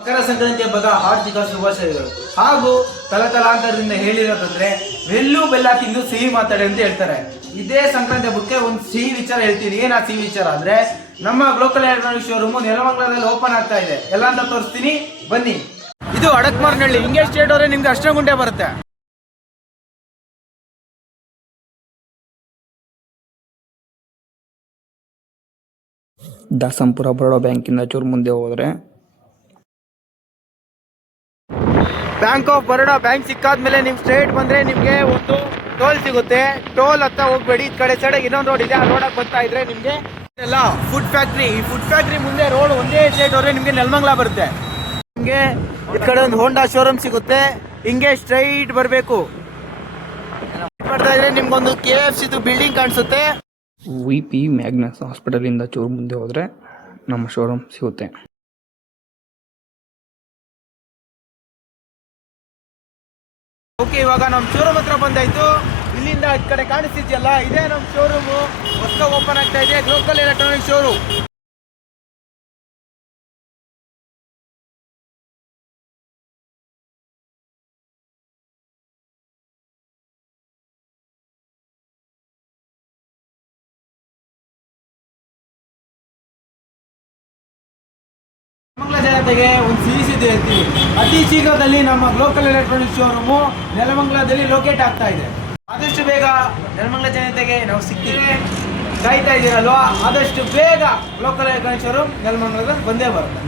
ಮಕರ ಸಂಕ್ರಾಂತಿಯ ಬಗ್ಗೆ ಹಾರ್ದಿಕ ಶುಭಾಶಯಗಳು. ಹಾಗೂ ತಲತಲಾಂತರದಿಂದ ಹೇಳಿರೋದಂದ್ರೆ ಬೆಲ್ಲು ಬೆಲ್ಲ ತಿಂದು ಸಿಹಿ ಮಾತಾಡಿ ಅಂತ ಹೇಳ್ತಾರೆ. ಇದೇ ಸಂಕ್ರಾಂತಿ ಹಬ್ಬಕ್ಕೆ ಒಂದು ಸಿಹಿ ವಿಚಾರ ಹೇಳ್ತೀನಿ. ಏನ ಸಿಹಿ ವಿಚಾರ ಅಂದ್ರೆ, ನಮ್ಮ ಗ್ಲೋಕಲ್ ಎಲೆಕ್ಟ್ರಾನಿಕ್ ಶೋರೂಮ್ ನೆಲಮಂಗಲದಲ್ಲಿ ಓಪನ್ ಆಗ್ತಾ ಇದೆ. ಎಲ್ಲ ಅಂತ ತೋರಿಸ್ತೀನಿ, ಬನ್ನಿ. ಇದು ಅಡಕ್ಮಾರ್ನಹಳ್ಳಿ. ಹಿಂಗೆ ಸ್ಟೇಟ್ ಅವರೇ ನಿಮ್ಗೆ ಅಷ್ಟಗುಂಟೆ ಬರುತ್ತೆ. ದಾಸಂಪುರ ಬರೋಡಾ ಬ್ಯಾಂಕಿಂದ ಚೂರು ಮುಂದೆ ಹೋದರೆ ಬ್ಯಾಂಕ್ ಆಫ್ ಬರೋಡಾ ಬ್ಯಾಂಕ್ ಸಿಕ್ಕಾದ್ಮೇಲೆ ನೀವು ಸ್ಟ್ರೇಟ್ ಬಂದ್ರೆ ನಿಮ್ಗೆ ಒಂದು ಟೋಲ್ ಸಿಗುತ್ತೆ. ಟೋಲ್ ಹತ್ತ ಹೋಗ್ಬೇಡಿ, ಈ ಕಡೆ ಸೈಡ್ ಇನ್ನೊಂದು ರೋಡ್ ಇದೆ, ಆ ರೋಡಾಗ ಬರ್ತಾ ಇದ್ರೆ ನಿಮ್ಗೆ ಎಲ್ಲ ಫುಡ್ ಫ್ಯಾಕ್ಟ್ರಿ. ಈ ಫುಡ್ ಫ್ಯಾಕ್ಟ್ರಿ ಮುಂದೆ ರೋಡ್ ಒಂದೇ ಸ್ಟ್ರೇಟ್ ಹೋದ್ರೆ ನಿಮ್ಗೆ ನೆಲಮಂಗಲ ಬರುತ್ತೆ. ನಿಮ್ಗೆ ಈ ಕಡೆ ಒಂದು ಹೋಂಡಾ ಶೋರೂಮ್ ಸಿಗುತ್ತೆ. ಹಿಂಗೆ ಸ್ಟ್ರೈಟ್ ಬರಬೇಕು. ಬರ್ತಾ ಇದ್ರೆ ನಿಮ್ಗೊಂದು KFC ಬಿಲ್ಡಿಂಗ್ ಕಾಣಿಸುತ್ತೆ. VP ಮ್ಯಾಗ್ನಸ್ ಹಾಸ್ಪಿಟಲಿಂದ ಚೂರು ಮುಂದೆ ಹೋದರೆ ನಮ್ಮ ಶೋರೂಮ್ ಸಿಗುತ್ತೆ. ಓಕೆ, ಇವಾಗ ನಮ್ಮ ಶೋರೂಮ್ ಹತ್ರ ಬಂದಾಯ್ತು. ಇಲ್ಲಿಂದ ಈ ಕಡೆ ಕಾಣಿಸ್ತಿದ್ಯಲ್ಲ, ಇದೇ ನಮ್ಮ ಶೋರೂಮು. ಹೊಸ ಓಪನ್ ಆಗ್ತಾ ಇದೆ, ಗ್ಲೋಕಲ್ ಎಲೆಕ್ಟ್ರಾನಿಕ್ ಶೋರೂಮ್. ನೆಲಮಂಗಲ ಜನತೆಗೆ ಒಂದು ಸಿಹಿ ಸುದ್ದಿ ಹೇಳ್ತೀವಿ. ಅತಿ ಶೀಘ್ರದಲ್ಲಿ ನಮ್ಮ ಗ್ಲೋಕಲ್ ಎಲೆಕ್ಟ್ರಾನಿಕ್ ಶೋರೂಮು ನೆಲಮಂಗಲದಲ್ಲಿ ಲೊಕೇಟ್ ಆಗ್ತಾ ಇದೆ. ಆದಷ್ಟು ಬೇಗ ನೆಲಮಂಗಲ ಜನತೆಗೆ ನಾವು ಸಿಗ್ತೀವಿ. ಕಾಯ್ತಾ ಇದ್ದೀರಲ್ವಾ? ಆದಷ್ಟು ಬೇಗ ಗ್ಲೋಕಲ್ ಎಲೆಕ್ಟ್ರಾನಿಕ್ ಶೋರೂಮ್ ನೆಲಮಂಗಲದಲ್ಲಿ ಬಂದೇ ಬರುತ್ತೆ.